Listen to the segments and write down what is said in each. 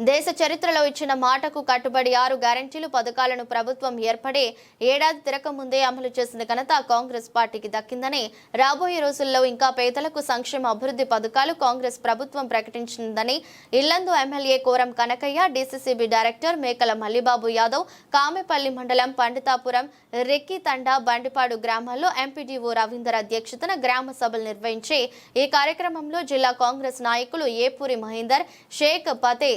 దేశ చరిత్రలో ఇచ్చిన మాటకు కట్టుబడి ఆరు గ్యారంటీలు పథకాలను ప్రభుత్వం ఏర్పడి ఏడాది తిరకముందే అమలు చేసిన ఘనత కాంగ్రెస్ పార్టీకి దక్కిందని రాబోయే రోజుల్లో ఇంకా పేదలకు సంక్షేమ అభివృద్ధి పథకాలు కాంగ్రెస్ ప్రభుత్వం ప్రకటించిందని Yellandu MLA Koram Kanakaiah DCCB director Mekala Mallibabu Yadav Kamepalli మండలం పండితాపురం రెక్కితండ బండిపాడు గ్రామాల్లో ఎంపీడీఓ రవీందర్ అధ్యక్షతన గ్రామ సభలు నిర్వహించి ఈ కార్యక్రమంలో జిల్లా కాంగ్రెస్ నాయకులు ఏపూరి మహేందర్ షేక్ పతే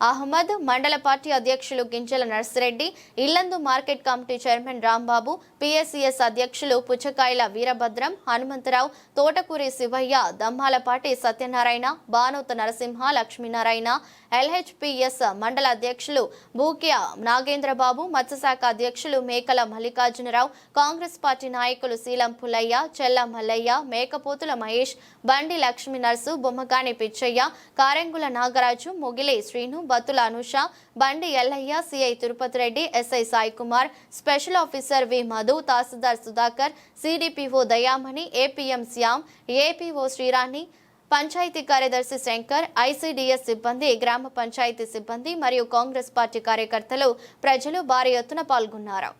అహ్మద్ మండల పార్టీ అధ్యక్షులు Ginjala Narsireddy Yellandu market committee chairman Rambabu PSCS అధ్యక్షులు పుచ్చకాయల వీరభద్రం హనుమంతరావు తోటకూరి శివయ్య దమ్మాలపాటి సత్యనారాయణ బానోత నరసింహ లక్ష్మీనారాయణ ఎల్హెచ్పిఎస్ మండల అధ్యక్షులు బూక్య నాగేంద్రబాబు మత్స్యశాఖ అధ్యక్షులు మేకల మల్లికార్జునరావు కాంగ్రెస్ పార్టీ నాయకులు శీలం పుల్లయ్య చెల్ల Mallaiah Mekapothula Mahesh Bandi Lakshmi Narsu Bommagani Pichaiah Karengula Nagaraju Mogili Srinu Battula Anusha Bandi Yellaiah CI Tirupati Reddy SI Sai Kumar special officer V Madhu tahsildar Sudhakar CDPO Dayamani APM Shyam APO Srirani panchayat కార్యదర్శి Shankar ICDS సిబ్బంది గ్రామ పంచాయతీ సిబ్బంది మరియు Congress party కార్యకర్తలు ప్రజలు భారీ ఎత్తున పాల్గొన్నారు.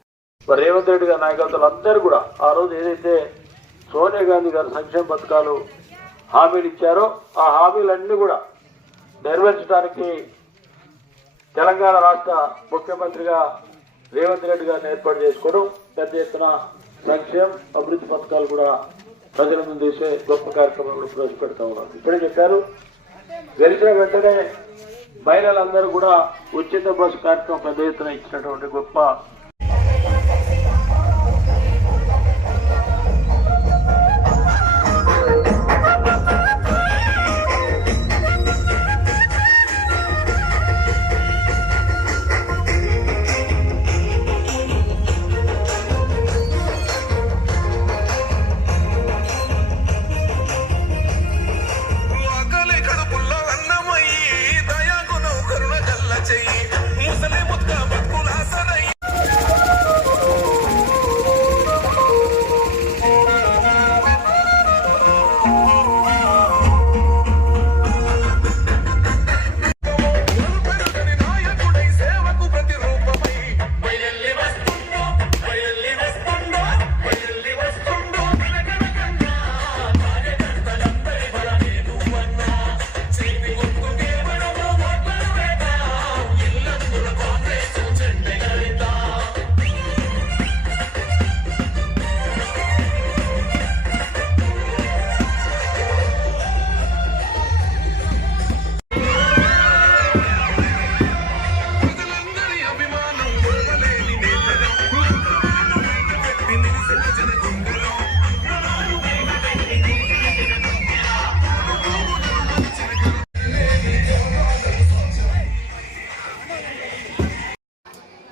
రేవంత్ రెడ్డి గారి నాయకత్వం అందరూ కూడా ఆ రోజు ఏదైతే సోనియా గాంధీ గారు సంక్షేమ పథకాలు హామీలు ఇచ్చారో ఆ హామీలన్నీ కూడా నెరవేర్చడానికి తెలంగాణ రాష్ట్ర ముఖ్యమంత్రిగా రేవంత్ రెడ్డి గారిని ఏర్పాటు చేసుకోవడం పెద్ద ఎత్తున సంక్షేమ అభివృద్ధి పథకాలు కూడా ప్రజల ముందు చేసే గొప్ప కార్యక్రమం కూడా ప్రవేశపెడతా ఉన్నారు. ఇప్పుడే చెప్పారు గెలిచిన వెంటనే మహిళలందరూ కూడా ఉచిత బస్సు కార్యక్రమం పెద్ద ఎత్తున ఇచ్చినటువంటి గొప్ప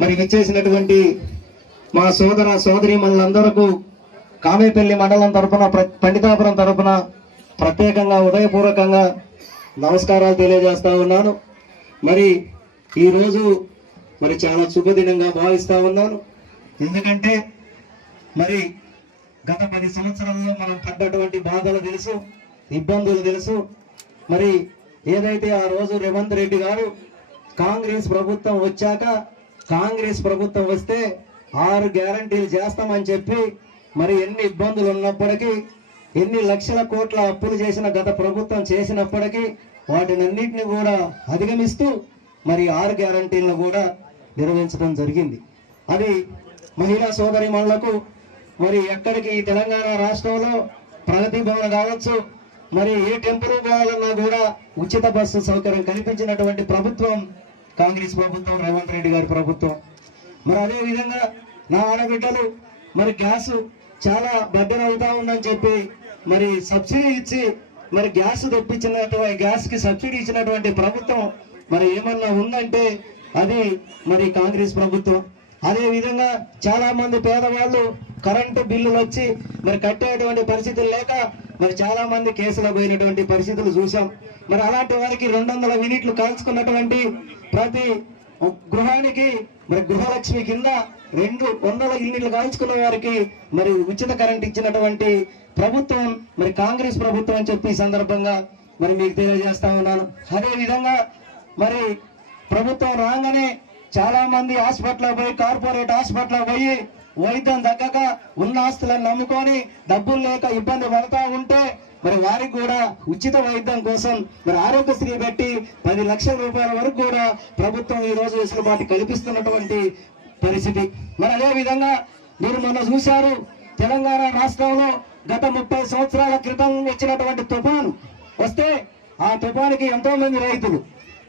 మరి విచ్చేసినటువంటి మా సోదర సోదరి మనందరకు కామేపల్లి మండలం తరపున ప్ర- పండితాపురం తరపున ప్రత్యేకంగా ఉదయపూర్వకంగా నమస్కారాలు తెలియజేస్తా ఉన్నాను. మరి ఈరోజు మరి చాలా శుభదినంగా భావిస్తా ఉన్నాను. ఎందుకంటే మరి గత పది సంవత్సరాల్లో మనం పడ్డటువంటి బాధలు తెలుసు ఇబ్బందులు తెలుసు. మరి ఏదైతే ఆ రోజు రేవంత్ రెడ్డి గారు కాంగ్రెస్ ప్రభుత్వం వచ్చాక కాంగ్రెస్ ప్రభుత్వం వస్తే ఆరు గ్యారంటీలు చేస్తామని చెప్పి మరి ఎన్ని ఇబ్బందులు ఉన్నప్పటికీ ఎన్ని లక్షల కోట్ల అప్పులు చేసిన గత ప్రభుత్వం చేసినప్పటికీ వాటినన్నింటిని కూడా అధిగమిస్తూ మరి ఆరు గ్యారంటీలను కూడా నిర్వహించడం జరిగింది. అది మహిళా సోదరి మరి ఎక్కడికి ఈ తెలంగాణ రాష్ట్రంలో ప్రగతి భవన్ కావచ్చు మరి ఏ టెంపుల్ పోవాలన్నా కూడా ఉచిత బస్సు సౌకర్యం కల్పించినటువంటి ప్రభుత్వం కాంగ్రెస్ ప్రభుత్వం రేవంత్ రెడ్డి గారి ప్రభుత్వం. మరి అదే విధంగా నా ఆడబిడ్డలు మరి గ్యాస్ చాలా బద్దెన అవుతా ఉందని చెప్పి మరి సబ్సిడీ ఇచ్చి మరి గ్యాస్ తెప్పించినటువంటి గ్యాస్కి సబ్సిడీ ఇచ్చినటువంటి ప్రభుత్వం మరి ఏమన్నా ఉందంటే అది మరి కాంగ్రెస్ ప్రభుత్వం. అదే విధంగా చాలా మంది పేదవాళ్ళు కరెంటు బిల్లులు వచ్చి మరి కట్టేటువంటి పరిస్థితులు లేక మరి చాలా మంది కేసులో పోయినటువంటి పరిస్థితులు చూసాం మరి అలాంటి వారికి రెండు వందల యూనిట్లు కాల్చుకున్నటువంటి ప్రతి గృహానికి మరి గృహలక్ష్మి కింద రెండు వందల యూనిట్లు కాల్చుకున్న వారికి మరి ఉచిత కరెంట్ ఇచ్చినటువంటి ప్రభుత్వం మరి కాంగ్రెస్ ప్రభుత్వం అని చెప్పి ఈ సందర్భంగా మరి మీకు తెలియజేస్తా ఉన్నాను. అదే విధంగా మరి ప్రభుత్వం రాగానే చాలా మంది హాస్పిటల్ పోయి కార్పొరేట్ హాస్పిటల్ పోయి వైద్యం తగ్గక ఉన్న ఆస్తులను నమ్ముకొని డబ్బులు లేక ఇబ్బంది పడతా ఉంటే మరి వారికి కూడా ఉచిత వైద్యం కోసం మరి ఆరోగ్యశ్రీ పెట్టి పది లక్షల రూపాయల వరకు కూడా ప్రభుత్వం ఈ రోజు వెసులుబాటు కల్పిస్తున్నటువంటి పరిస్థితి. మరి అదే విధంగా మీరు మొన్న చూశారు తెలంగాణ రాష్ట్రంలో గత ముప్పై సంవత్సరాల క్రితం వచ్చినటువంటి తుఫాను. వస్తే ఆ తుఫానికి ఎంతో మంది రైతులు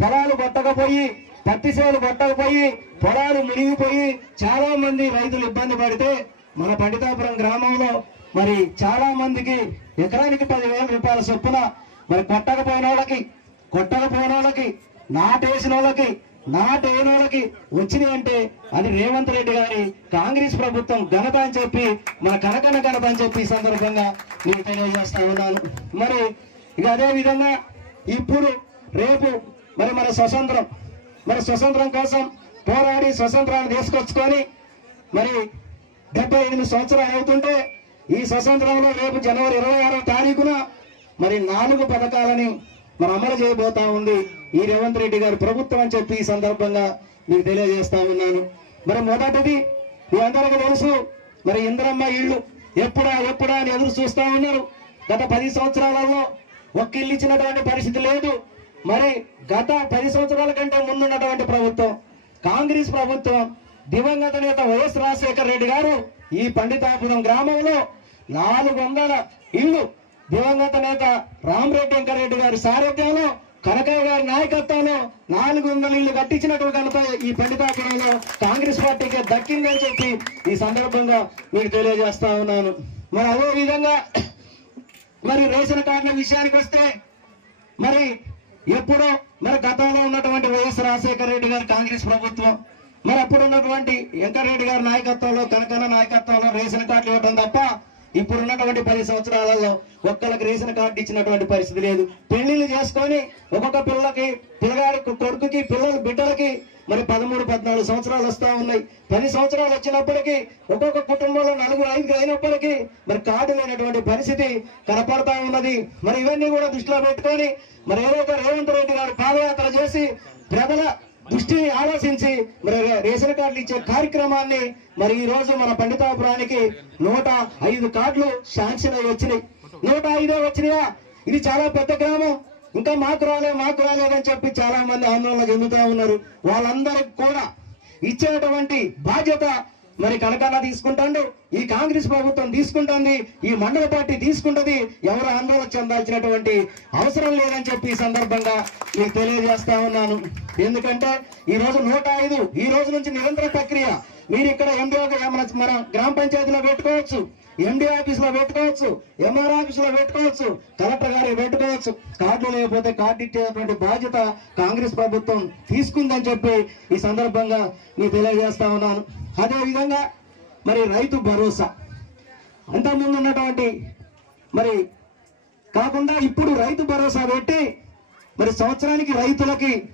పొలాలు కొట్టకపోయి పత్తి సేవలు పట్టకపోయి పొలాలు మునిగిపోయి చాలా మంది రైతులు ఇబ్బంది పడితే మన పండితాపురం గ్రామంలో మరి చాలా మందికి ఎకరానికి పదివేల రూపాయల చొప్పున మరి కొట్టకపోయిన వాళ్ళకి కొట్టకపోయిన వాళ్ళకి నాటేసిన వాళ్ళకి నాటైన వాళ్ళకి వచ్చినాయి అంటే అది రేవంత్ రెడ్డి గారి కాంగ్రెస్ ప్రభుత్వం ఘనత అని చెప్పి మన కనకన ఘనత అని చెప్పి సందర్భంగా నేను తెలియజేస్తా ఉన్నాను. మరి ఇక అదే విధంగా ఇప్పుడు రేపు మరి మన స్వతంత్రం మరి స్వతంత్రం కోసం పోరాడి స్వతంత్రాన్ని తీసుకొచ్చుకొని మరి డెబ్బై ఎనిమిది సంవత్సరాలు అవుతుంటే ఈ స్వతంత్రంలో రేపు జనవరి ఇరవై ఆరో తారీఖున మరి నాలుగు పథకాలని మరి అమలు చేయబోతా ఉంది ఈ రేవంత్ రెడ్డి గారి ప్రభుత్వం అని చెప్పి ఈ సందర్భంగా మీకు తెలియజేస్తా ఉన్నాను. మరి మొదటిది మీ అందరికీ తెలుసు మరి ఇంద్రమ్మ ఇళ్ళు ఎప్పుడా ఎప్పుడా అని ఎదురు చూస్తా ఉన్నారు. గత పది సంవత్సరాలలో ఒక్క ఇల్లు ఇచ్చినటువంటి పరిస్థితి లేదు. మరి గత పది సంవత్సరాల కంటే ముందున్నటువంటి ప్రభుత్వం కాంగ్రెస్ ప్రభుత్వం దివంగత నేత వైఎస్ రాజశేఖర రెడ్డి గారు ఈ పండితాపురం గ్రామంలో నాలుగు వందల ఇళ్ళు దివంగత నేత రామరెడ్డి వెంకరెడ్డి గారి సారథ్యంలో కనకయ్య గారి నాయకత్వంలో నాలుగు వందల ఇళ్ళు కట్టించినట్టు కనుక ఈ పండితాపురంలో కాంగ్రెస్ పార్టీకి దక్కిందని చెప్పి ఈ సందర్భంగా మీకు తెలియజేస్తా ఉన్నాను. మరి అదే విధంగా మరి రేషన్ కార్డుల విషయానికి వస్తే మరి ఎప్పుడో మరి గతంలో ఉన్నటువంటి వైఎస్ రాజశేఖర రెడ్డి గారు కాంగ్రెస్ ప్రభుత్వం మరి అప్పుడు ఉన్నటువంటి వెంకరెడ్డి గారి నాయకత్వంలో కనకన్న నాయకత్వంలో రేషన్ కార్డులు ఇవ్వడం తప్ప ఇప్పుడు ఉన్నటువంటి పది సంవత్సరాలలో ఒక్కరికి రేషన్ కార్డు ఇచ్చినటువంటి పరిస్థితి లేదు. పెళ్ళిళ్ళు చేసుకొని ఒక్కొక్క పిల్లకి పిల్లగాడి కొడుకుకి పిల్లల బిడ్డలకి మరి పదమూడు పద్నాలుగు సంవత్సరాలు వస్తూ ఉన్నాయి. పది సంవత్సరాలు వచ్చినప్పటికీ ఒక్కొక్క కుటుంబంలో నలుగురు ఐదుగురు అయినప్పటికీ మరి కార్డు లేనటువంటి పరిస్థితి కనపడతా ఉన్నది. మరి ఇవన్నీ కూడా దృష్టిలో పెట్టుకొని మరి ఏదైతే ఒక రేవంత్ రెడ్డి గారు పాదయాత్ర చేసి ప్రజల దృష్టిని ఆలోచించి మరి రేషన్ కార్డులు ఇచ్చే కార్యక్రమాన్ని మరి ఈ రోజు మన పండితాపురానికి నూట ఐదు కార్డులు శాంక్షన్ అయి వచ్చినాయి. నూట ఐదే వచ్చినాయా? ఇది చాలా పెద్ద గ్రామం. ఇంకా మాకు రాలే మాకు రాలేదని చెప్పి చాలా మంది ఆందోళన చెందుతా ఉన్నారు. వాళ్ళందరికి కూడా ఇచ్చేటువంటి బాధ్యత మరి కనకన్న తీసుకుంటాడు ఈ కాంగ్రెస్ ప్రభుత్వం తీసుకుంటుంది ఈ మండల పార్టీ తీసుకుంటది ఎవరు ఆందోళన చెందాల్సినటువంటి అవసరం లేదని చెప్పి ఈ సందర్భంగా మీకు తెలియజేస్తా ఉన్నాను. ఎందుకంటే ఈ రోజు నూట ఐదు ఈ రోజు నుంచి నిరంతర ప్రక్రియ. మీరు ఇక్కడ ఎండిఓ మన గ్రామ పంచాయతీలో పెట్టుకోవచ్చు. ఎండి ఆఫీస్లో పెట్టుకోవచ్చు. ఎంఆర్ ఆఫీస్లో పెట్టుకోవచ్చు. కలెక్టర్ గారు పెట్టుకోవచ్చు. కార్డు లేకపోతే కార్డు ఇచ్చేటువంటి బాధ్యత కాంగ్రెస్ ప్రభుత్వం తీసుకుందని చెప్పి ఈ సందర్భంగా మీకు తెలియజేస్తా ఉన్నాను. అదే విధంగా మరి రైతు భరోసా. అంతకుముందు ఉన్నటువంటి మరి కాకుండా ఇప్పుడు రైతు భరోసా పెట్టి మరి సంవత్సరానికి రైతులకి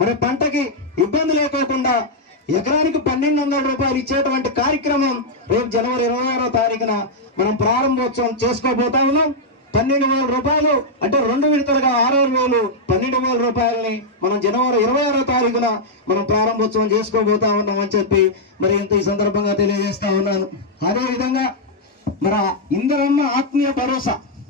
మరి పంటకి ఇబ్బంది లేకోకుండా ఎకరానికి పన్నెండు వందల రూపాయలు ఇచ్చేటువంటి కార్యక్రమం రేపు జనవరి ఇరవై ఆరో తారీఖున మనం ప్రారంభోత్సవం చేసుకోబోతా ఉన్నాం. పన్నెండు వేల రూపాయలు అంటే రెండు విడతలుగా ఆరారు వేలు పన్నెండు వేల రూపాయలని మనం జనవరి ఇరవై ఆరో తారీఖున మనం ప్రారంభోత్సవం చేసుకోబోతా ఉన్నాం అని చెప్పి మరి ఇంత ఈ సందర్భంగా తెలియజేస్తా ఉన్నాను. అదే విధంగా మరి ఆత్మీయ భరోసా.